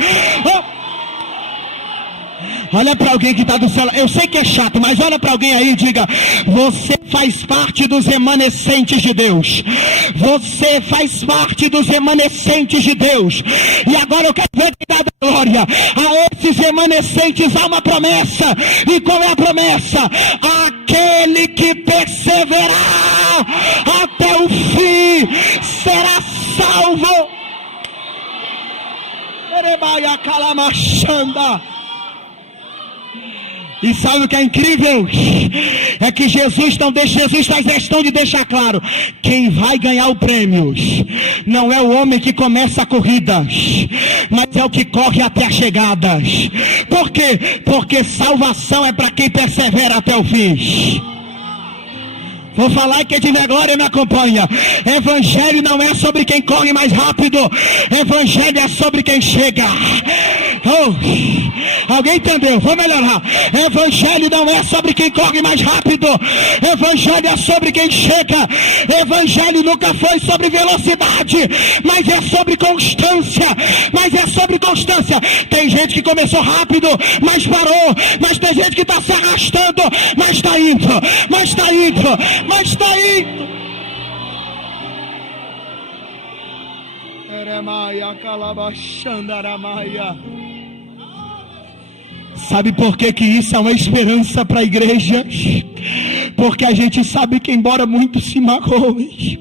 Olha para alguém que está do céu, eu sei que é chato, mas olha para alguém aí e diga: você faz parte dos remanescentes de Deus. Você faz parte dos remanescentes de Deus. E agora eu quero ver quem dá da glória. A esses remanescentes há uma promessa. E qual é a promessa? Aquele que perseverar até o fim será salvo. Erebaia calamachanda. E sabe o que é incrível? É que Jesus faz questão de deixar claro: quem vai ganhar o prêmio não é o homem que começa a corrida, mas é o que corre até a chegada. Por quê? Porque salvação é para quem persevera até o fim. Vou falar e quem tiver glória me acompanha. Evangelho não é sobre quem corre mais rápido. Evangelho é sobre quem chega. Oh, alguém entendeu? Vou melhorar. Evangelho não é sobre quem corre mais rápido. Evangelho é sobre quem chega. Evangelho nunca foi sobre velocidade, mas é sobre constância. Tem gente que começou rápido, mas parou. Mas tem gente que está se arrastando, mas está indo. Sabe por que isso é uma esperança para a igreja? Porque a gente sabe que embora muitos se magoem,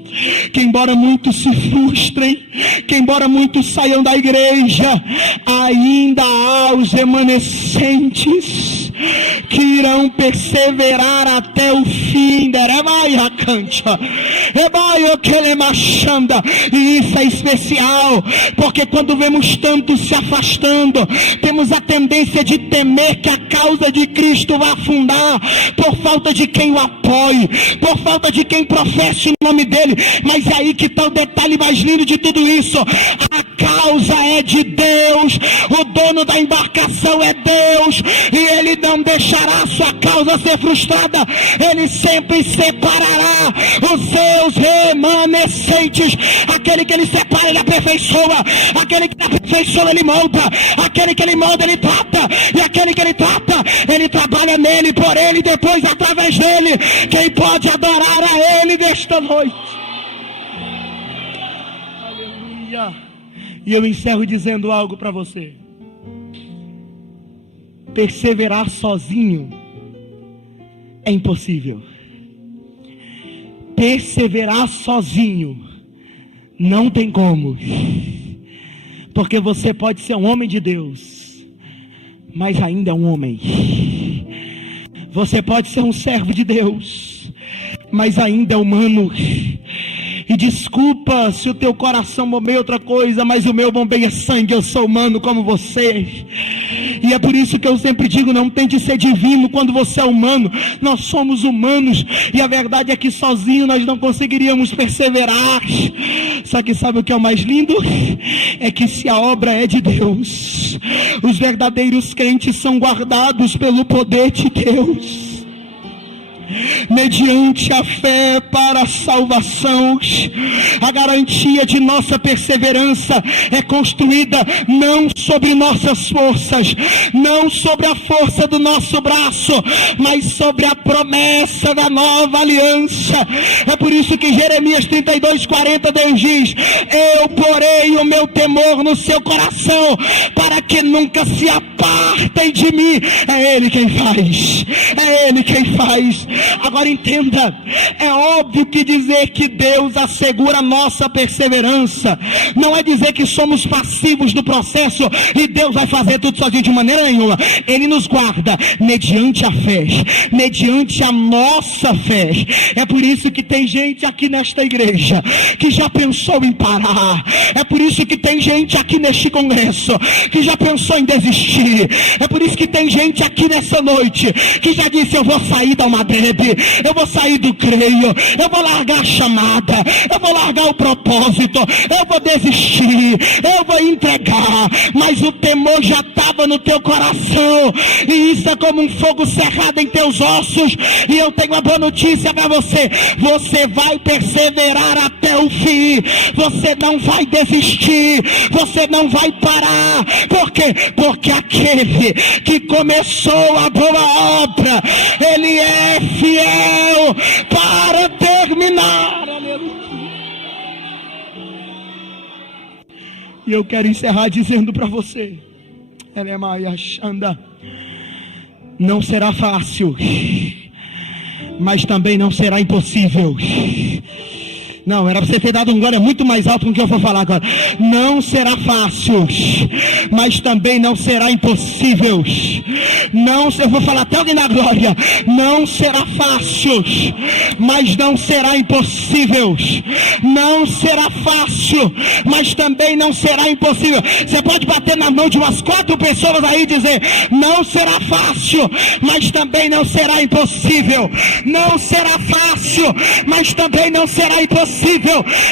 que embora muitos se frustrem, que embora muitos saiam da igreja, ainda há os remanescentes que irão perseverar até o fim. E isso é especial, porque quando vemos tantos se afastando, temos a tendência de temer que a causa de Cristo vá afundar, por falta de quem o apoie, por falta de quem professe o nome dele. Mas é aí que está o detalhe mais lindo de tudo isso: a causa é de Deus, o dono da embarcação é Deus, e ele não deixará a sua causa ser frustrada. Ele sempre separará os seus remanescentes. Aquele que ele separa, ele aperfeiçoa. Aquele que ele aperfeiçoa, ele molda. Aquele que ele molda, ele trata. E aquele que ele trata, ele trabalha nele, por ele, depois através dele. Quem pode adorar a ele nesta noite? Aleluia. E eu encerro dizendo algo para você. perseverar sozinho é impossível. Perseverar sozinho não tem como. Porque você pode ser um homem de Deus, mas ainda é um homem. Você pode ser um servo de Deus, mas ainda é humano. E desculpa se o teu coração bombeia outra coisa, mas o meu bombeia sangue. Eu sou humano como você. E é por isso que eu sempre digo, não tente ser divino quando você é humano. Nós somos humanos. E a verdade é que sozinho nós não conseguiríamos perseverar. Só que sabe o que é o mais lindo? É que se a obra é de Deus, os verdadeiros crentes são guardados pelo poder de Deus, mediante a fé para a salvação. A garantia de nossa perseverança é construída não sobre nossas forças, não sobre a força do nosso braço, mas sobre a promessa da nova aliança. É por isso que Jeremias 32:40 Deus diz: eu porei o meu temor no seu coração, para que nunca se apartem de mim. É Ele quem faz, é Ele quem faz. Agora entenda, é óbvio que dizer que Deus assegura a nossa perseverança não é dizer que somos passivos do processo e Deus vai fazer tudo sozinho, de maneira nenhuma. Ele nos guarda mediante a fé, mediante a nossa fé. É por isso que tem gente aqui nesta igreja que já pensou em parar. É por isso que tem gente aqui neste congresso que já pensou em desistir. É por isso que tem gente aqui nessa noite que já disse: eu vou sair da Almadrebe, eu vou sair do creio, eu vou largar a chamada, eu vou largar o propósito, eu vou desistir, eu vou entregar. Mas o temor já estava no teu coração, e isso é como um fogo cerrado em teus ossos. E eu tenho uma boa notícia para você: você vai perseverar até o fim, você não vai desistir, você não vai parar. Por quê? Porque aquele que começou a boa obra, Ele é fiel para terminar. Aleluia. E eu quero encerrar dizendo para você: não será fácil, mas também não será impossível. Não, era para você ter dado um glória muito mais alto com o que eu vou falar agora. Não será fácil, mas também não será impossível. Não, eu vou falar até alguém da glória. Não será fácil, mas não será impossível. Não será fácil, mas também não será impossível. Você pode bater na mão de umas 4 pessoas aí e dizer: não será fácil, mas também não será impossível. Não será fácil, mas também não será impossível.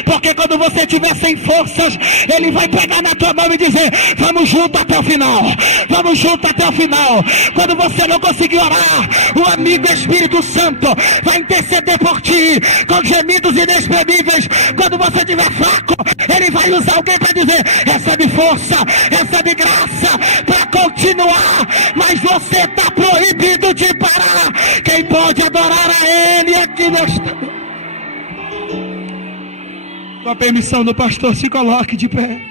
Porque quando você estiver sem forças, Ele vai pegar na tua mão e dizer: vamos junto até o final, vamos junto até o final. Quando você não conseguir orar, o amigo Espírito Santo vai interceder por ti com gemidos inexprimíveis. Quando você estiver fraco, Ele vai usar alguém para dizer: recebe força, recebe graça para continuar. Mas você está proibido de parar. Quem pode adorar a Ele aqui nesta noite? Com a permissão do pastor, se coloque de pé.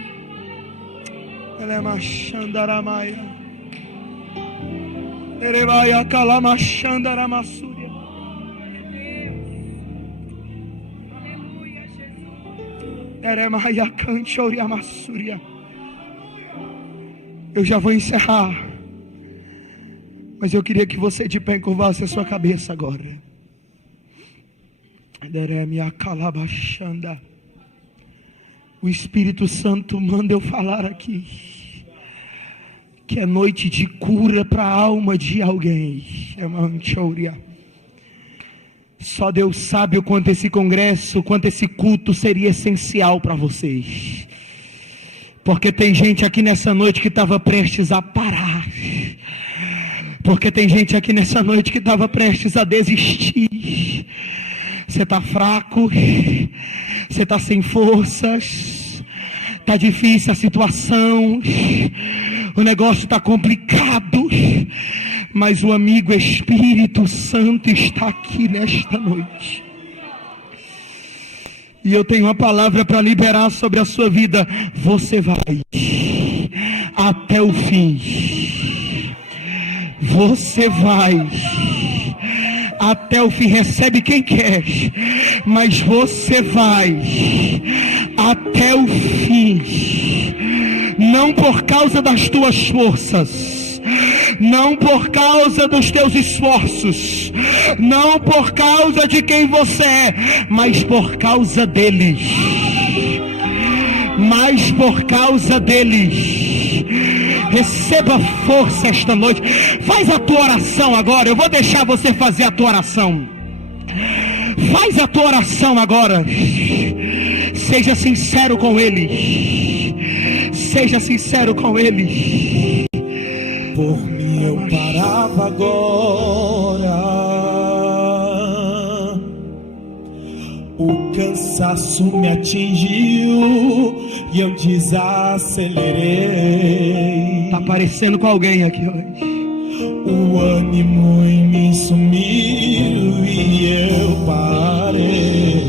Aleluia, Jesus. Eu já vou encerrar, mas eu queria que você de pé encurvasse a sua cabeça agora. O Espírito Santo manda eu falar aqui que é noite de cura para a alma de alguém. Só Deus sabe o quanto esse congresso, o quanto esse culto seria essencial para vocês. Porque tem gente aqui nessa noite que estava prestes a parar. Porque tem gente aqui nessa noite que estava prestes a desistir. Você está fraco, você está sem forças, está difícil a situação, o negócio está complicado, mas o amigo Espírito Santo está aqui nesta noite. E eu tenho uma palavra para liberar sobre a sua vida: você vai até o fim. Você vai até o fim. Recebe quem quer, mas você vai até o fim. Não por causa das tuas forças, não por causa dos teus esforços, não por causa de quem você é, mas por causa deles. Mas por causa deles. Receba força esta noite. Faz a tua oração agora. Eu vou deixar você fazer a tua oração. Faz a tua oração agora. Seja sincero com Ele. Seja sincero com Ele. Por mim eu parava agora. O cansaço me atingiu e eu desacelerei. Tá parecendo com alguém aqui hoje. O ânimo em mim sumiu e eu parei.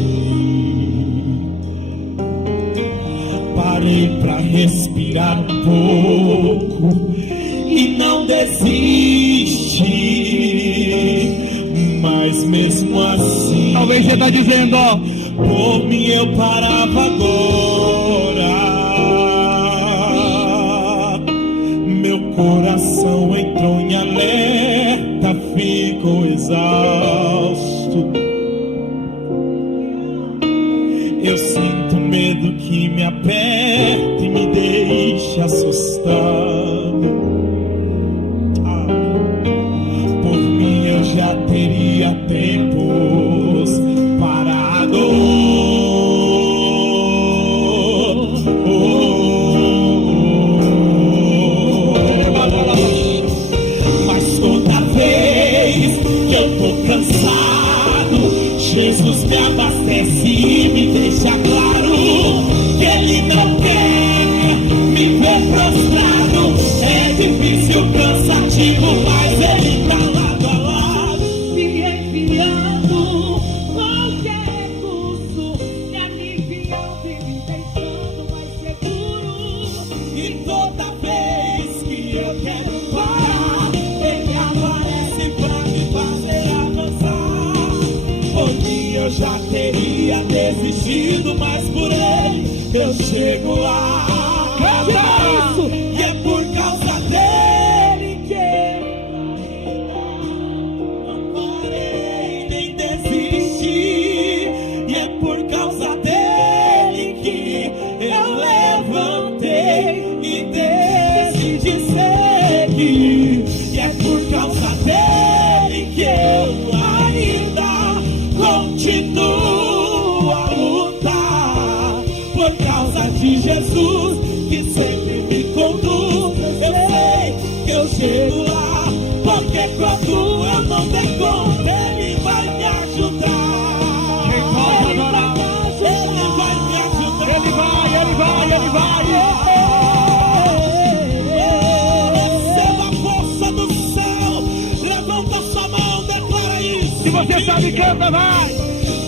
Parei pra respirar um pouco e não desisti. Mas mesmo assim, talvez você está dizendo, ó, por mim eu parava agora. Meu coração entrou em alerta, ficou exausto. Eu sinto medo que me aperta e me deixa assustado. Já teria tempos parado. Mas toda vez que eu tô cansado, Jesus me abastece e me deixa claro que Ele não quer me ver prostrado. É difícil, cansativo, mas Ele tá lá. Eu já teria desistido, mas por Ele eu chego lá. Isso. E é por causa dele que eu não parei nem desisti. E é por causa dele que eu levantei e decidi seguir. E é por causa dele que eu ainda continuo a lutar. Por causa de Jesus que sempre me conduz, eu sei que eu chego lá. Porque quando eu não der conta, Ele vai me ajudar. Quem pode adorar? Ele vai me ajudar. Ele vai. Receba a força do céu. Levanta sua mão, declara isso. Se você sabe, canta, vai.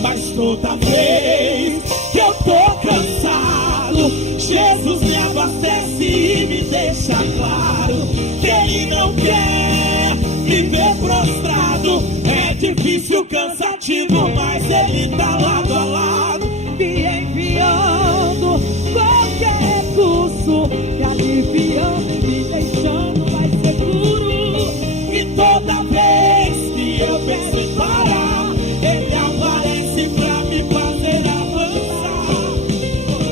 Mas toda vez que eu tô cansado, Jesus me abastece e me deixa claro que Ele não quer me ver prostrado. É difícil, cansativo, mas Ele tá lado a lado, me enviando qualquer recurso, me aliviando e me deixando mais seguro. E toda vez que eu penso em parar, Ele aparece pra me fazer avançar.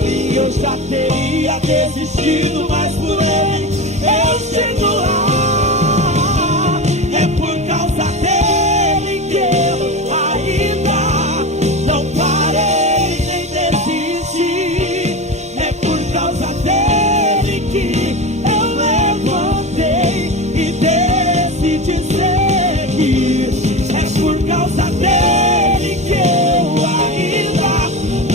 E eu já teria desistido, mas por Ele eu chego lá. É por causa dele que eu ainda não parei nem desisti. É por causa dele que eu levantei e decidi seguir. É por causa dele que eu ainda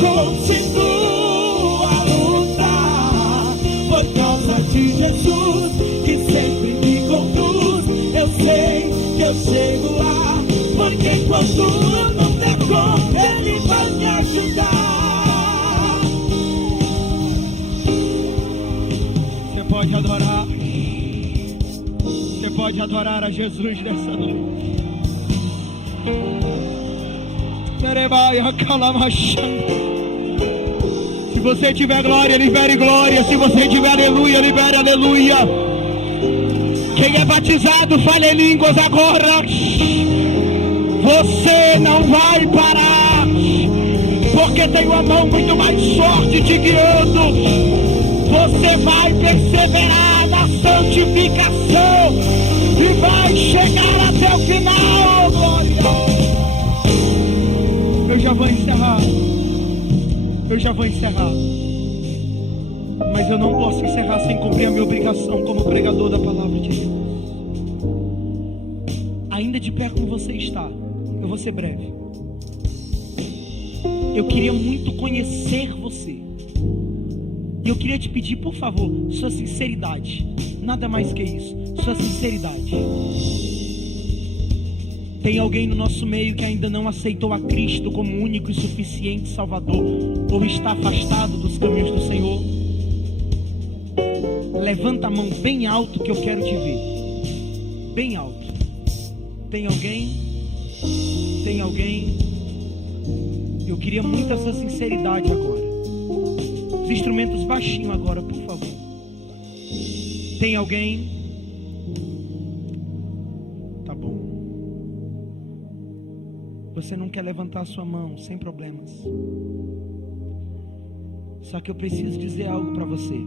continuo a lutar. Por causa de Jesus que sempre me conduz, eu sei que eu chego lá. Porque quando eu não der conta, Ele vai me ajudar. Você pode adorar. Você pode adorar a Jesus nessa noite? Se você tiver glória, libere glória. Se você tiver aleluia, libere aleluia. Quem é batizado, fale em línguas agora. Você não vai parar, porque tem uma mão muito mais forte te guiando. Você vai perseverar na santificação e vai chegar até o final. Glória. Eu já vou encerrar. Mas eu não posso encerrar sem cumprir a minha obrigação como pregador da palavra de Deus. Ainda de pé como você está, eu vou ser breve. Eu queria muito conhecer você. E eu queria te pedir, por favor, sua sinceridade. Nada mais que isso, sua sinceridade. Tem alguém no nosso meio que ainda não aceitou a Cristo como único e suficiente Salvador, ou está afastado dos caminhos do Senhor? Levanta a mão bem alto que eu quero te ver. Bem alto. Tem alguém? Tem alguém? Eu queria muito essa sinceridade agora. Os instrumentos baixinho agora, por favor. Tem alguém? Tá bom. Você não quer levantar a sua mão, sem problemas. Só que eu preciso dizer algo para você.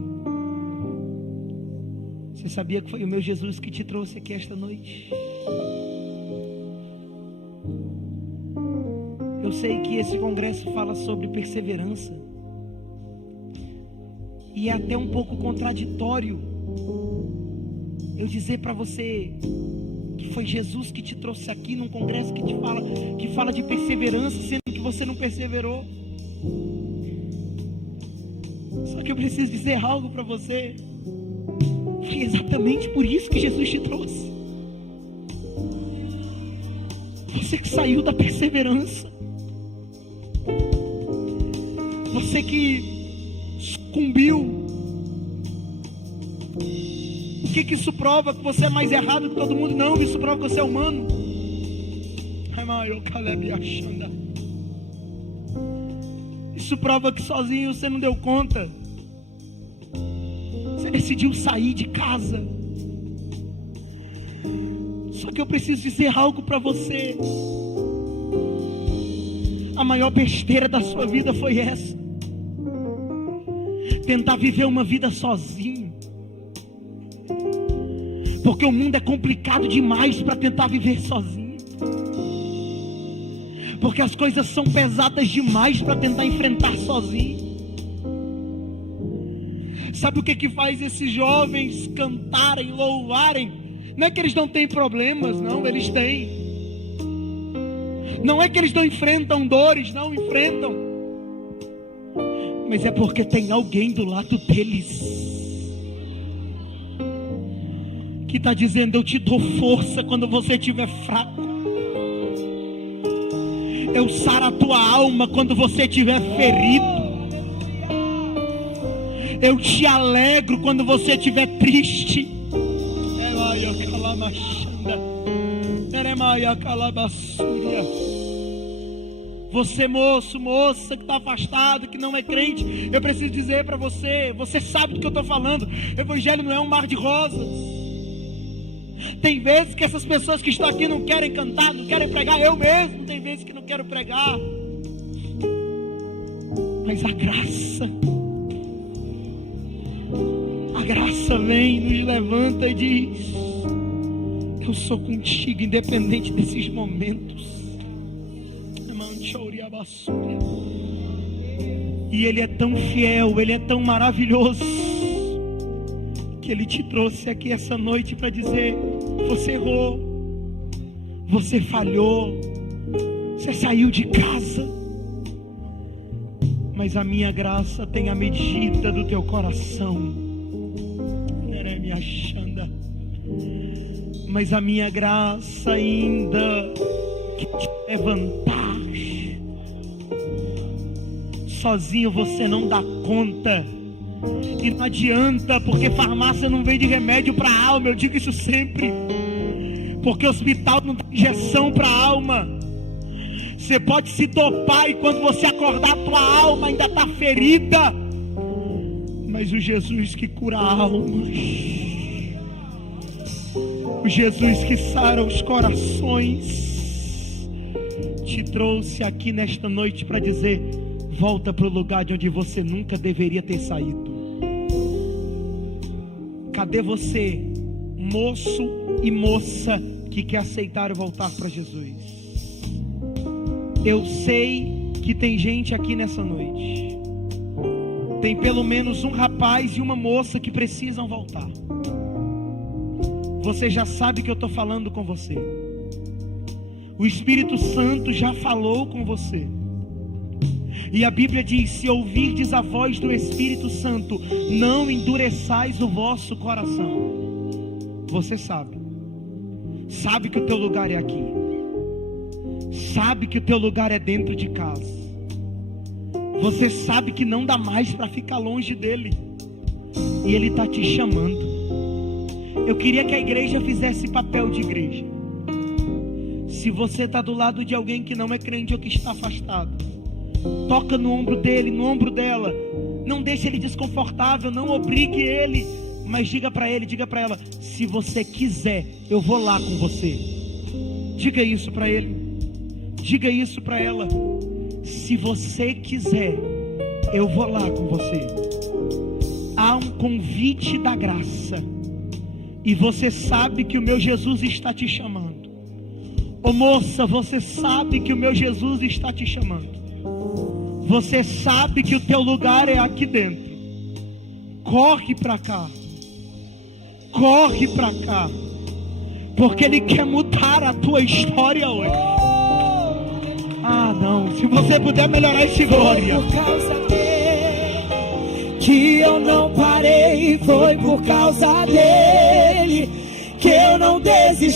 Você sabia que foi o meu Jesus que te trouxe aqui esta noite? Eu sei que esse congresso fala sobre perseverança. E é até um pouco contraditório eu dizer para você que foi Jesus que te trouxe aqui num congresso que fala de perseverança, sendo que você não perseverou. Só que eu preciso dizer algo para você. Foi exatamente por isso que Jesus te trouxe. Você que saiu da perseverança. Você que sucumbiu. O que isso prova? Que você é mais errado que todo mundo? Não, isso prova que você é humano. Isso prova que sozinho você não deu conta. Você decidiu sair de casa. Só que eu preciso dizer algo para você. A maior besteira da sua vida foi essa. Tentar viver uma vida sozinho. Porque o mundo é complicado demais para tentar viver sozinho. Porque as coisas são pesadas demais para tentar enfrentar sozinho. Sabe o que faz esses jovens cantarem, louvarem? Não é que eles não têm problemas, não, eles têm. Não é que eles não enfrentam dores, não enfrentam. Mas é porque tem alguém do lado deles que está dizendo: eu te dou força quando você estiver fraco. Eu saro a tua alma quando você estiver ferido. Eu te alegro quando você estiver triste. Você moço, moça que está afastado, que não é crente, eu preciso dizer para você, você sabe do que eu estou falando. Evangelho não é um mar de rosas. Tem vezes que essas pessoas que estão aqui não querem cantar, não querem pregar. Eu mesmo tem vezes que não quero pregar. Mas a graça vem, nos levanta e diz: eu sou contigo, independente desses momentos. E Ele é tão fiel, Ele é tão maravilhoso, que Ele te trouxe aqui essa noite para dizer: você errou, você falhou, você saiu de casa, mas a minha graça tem a medida do teu coração. Mas a minha graça ainda que te levantar. Sozinho você não dá conta. E não adianta, porque farmácia não vende remédio para a alma. Eu digo isso sempre. porque hospital não dá injeção para a alma. Você pode se dopar e quando você acordar, a tua alma ainda está ferida. Mas o Jesus que cura almas, o Jesus que sara os corações, te trouxe aqui nesta noite para dizer: volta para o lugar de onde você nunca deveria ter saído. Cadê você, moço e moça que quer aceitar e voltar para Jesus? Eu sei que tem gente aqui nessa noite. Tem pelo menos um rapaz e uma moça que precisam voltar. Você já sabe que eu estou falando com você. O Espírito Santo já falou com você. E a Bíblia diz: se ouvirdes a voz do Espírito Santo, não endureçais o vosso coração. Você sabe que o teu lugar é aqui, sabe que o teu lugar é dentro de casa. Você sabe que não dá mais para ficar longe dele, e ele está te chamando. Eu queria que a igreja fizesse papel de igreja. Se você está do lado de alguém que não é crente ou que está afastado, toca no ombro dele, no ombro dela. Não deixe ele desconfortável, não obrigue ele, mas diga para ele, diga para ela: se você quiser, eu vou lá com você. Diga isso para ele, diga isso para ela: se você quiser, eu vou lá com você. Há um convite da graça, e você sabe que o meu Jesus está te chamando. Ô moça, você sabe que o meu Jesus está te chamando. Você sabe que o teu lugar é aqui dentro. Corre para cá. Corre para cá. Porque Ele quer mudar a tua história hoje. Ah, não. Se você puder melhorar esse glória. Foi por causa dele que eu não parei. Foi por causa dele que eu não desisti.